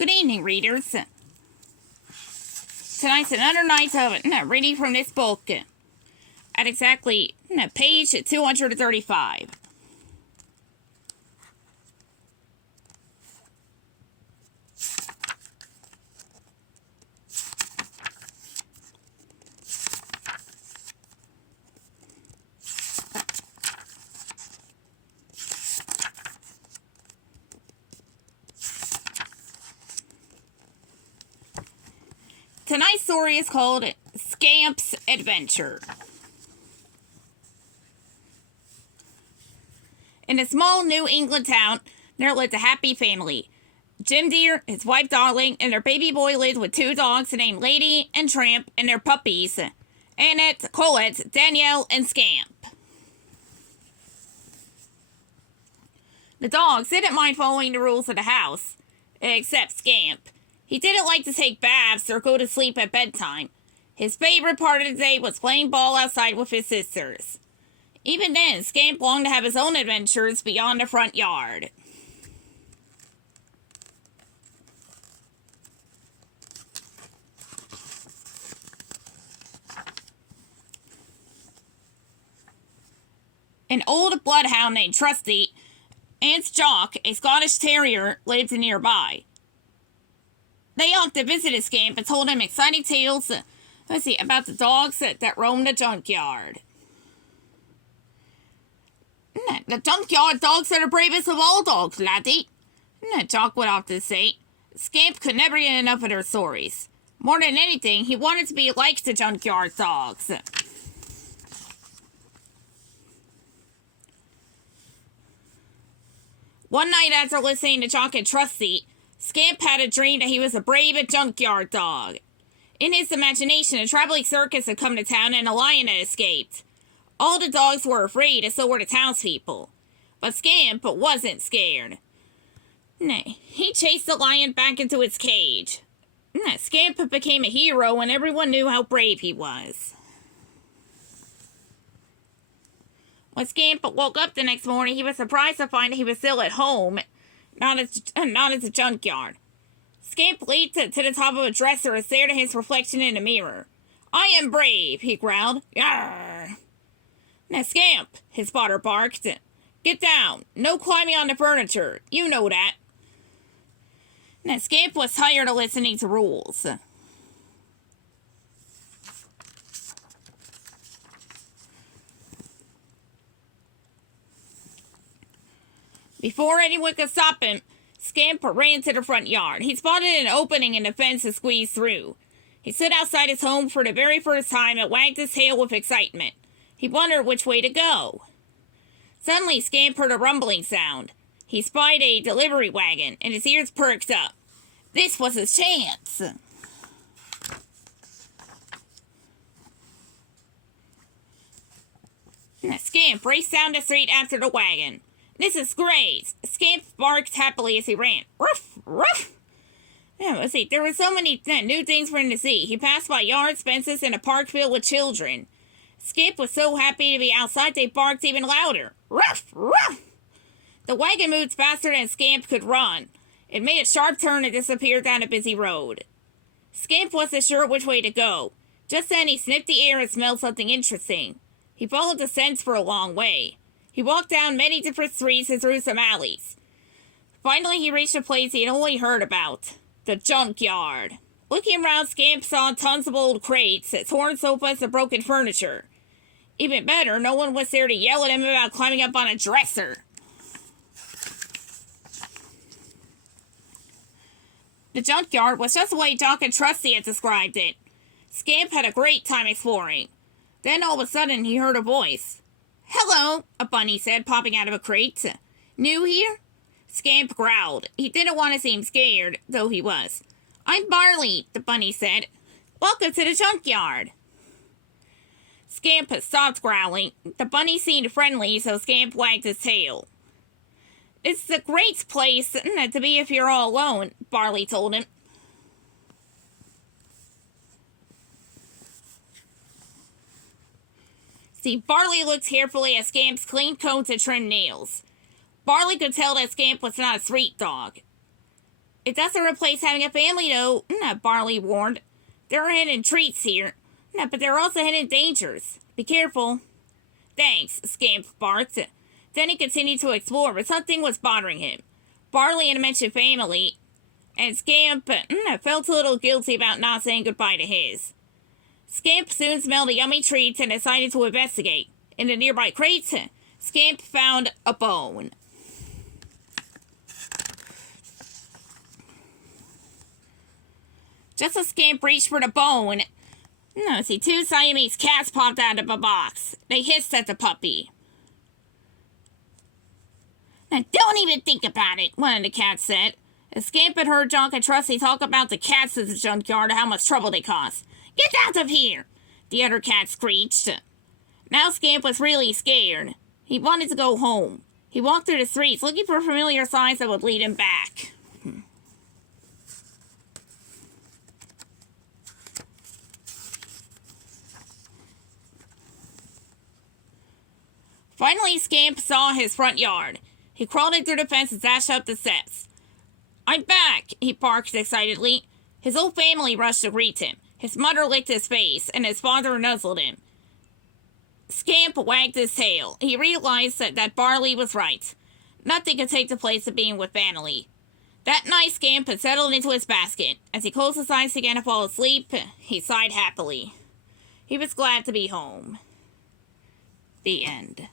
Good evening, readers. Tonight's another night of reading from this book at exactly page 235. Tonight's story is called Scamp's Adventure. In a small New England town, there lived a happy family. Jim Deer, his wife Darling, and their baby boy lived with two dogs named Lady and Tramp and their puppies, Annette, Colette, Danielle, and Scamp. The dogs didn't mind following the rules of the house, except Scamp. He didn't like to take baths or go to sleep at bedtime. His favorite part of the day was playing ball outside with his sisters. Even then, Scamp longed to have his own adventures beyond the front yard. An old bloodhound named Trusty and Jock, a Scottish terrier, lived nearby. They often visited Scamp and told him exciting tales about the dogs that roamed the junkyard. The junkyard dogs are the bravest of all dogs, laddie, Jock would often say. Scamp could never get enough of their stories. More than anything, he wanted to be like the junkyard dogs. One night after listening to Jock and Trusty, Scamp had a dream that he was a brave junkyard dog. In his imagination, a traveling circus had come to town and a lion had escaped. All the dogs were afraid, and so were the townspeople. But Scamp wasn't scared. He chased the lion back into its cage. Scamp became a hero, and everyone knew how brave he was. When Scamp woke up the next morning, he was surprised to find that he was still at home, not at the junkyard. Scamp leaped to the top of a dresser and stared at his reflection in a mirror. "I am brave," he growled. "Yarr!" "Now, Scamp," his spotter barked. "Get down. No climbing on the furniture. You know that." Now, Scamp was tired of listening to rules. Before anyone could stop him, Scamp ran to the front yard. He spotted an opening in the fence and squeezed through. He stood outside his home for the very first time and wagged his tail with excitement. He wondered which way to go. Suddenly, Scamp heard a rumbling sound. He spied a delivery wagon, and his ears perked up. This was his chance. Scamp raced down the street after the wagon. "This is great!" Scamp barked happily as he ran. Ruff, ruff! There were so many new things for him to see. He passed by yards, fences, and a park filled with children. Scamp was so happy to be outside they barked even louder. Ruff, ruff! The wagon moved faster than Scamp could run. It made a sharp turn and disappeared down a busy road. Scamp wasn't sure which way to go. Just then he sniffed the air and smelled something interesting. He followed the scents for a long way. He walked down many different streets and through some alleys. Finally, he reached a place he had only heard about. The junkyard. Looking around, Scamp saw tons of old crates, torn sofas, and broken furniture. Even better, no one was there to yell at him about climbing up on a dresser. The junkyard was just the way Jock and Trusty had described it. Scamp had a great time exploring. Then all of a sudden, he heard a voice. "Hello," a bunny said, popping out of a crate. "New here?" Scamp growled. He didn't want to seem scared, though he was. "I'm Barley," the bunny said. "Welcome to the junkyard." Scamp stopped growling. The bunny seemed friendly, so Scamp wagged his tail. "It's a great place to be if you're all alone," Barley told him. Barley looked carefully at Scamp's clean coat and trimmed nails. Barley could tell that Scamp was not a street dog. It doesn't replace having a family, though, Barley warned. There are hidden treats here, but there are also hidden dangers. Be careful. Thanks, Scamp barked. Then he continued to explore, but something was bothering him. Barley had mentioned family, and Scamp felt a little guilty about not saying goodbye to his. Scamp soon smelled the yummy treats and decided to investigate. In the nearby crates, Scamp found a bone. Just as Scamp reached for the bone, two Siamese cats popped out of a box. They hissed at the puppy. Now, don't even think about it, one of the cats said. As Scamp had heard Jonk and Trusty talk about the cats in the junkyard and how much trouble they cause. Get out of here! The other cat screeched. Now Scamp was really scared. He wanted to go home. He walked through the streets, looking for familiar signs that would lead him back. Finally, Scamp saw his front yard. He crawled in through the fence and dashed up the steps. I'm back, he barked excitedly. His whole family rushed to greet him. His mother licked his face, and his father nuzzled him. Scamp wagged his tail. He realized that Barley was right. Nothing could take the place of being with family. That night, Scamp had settled into his basket. As he closed his eyes again to fall asleep, he sighed happily. He was glad to be home. The end.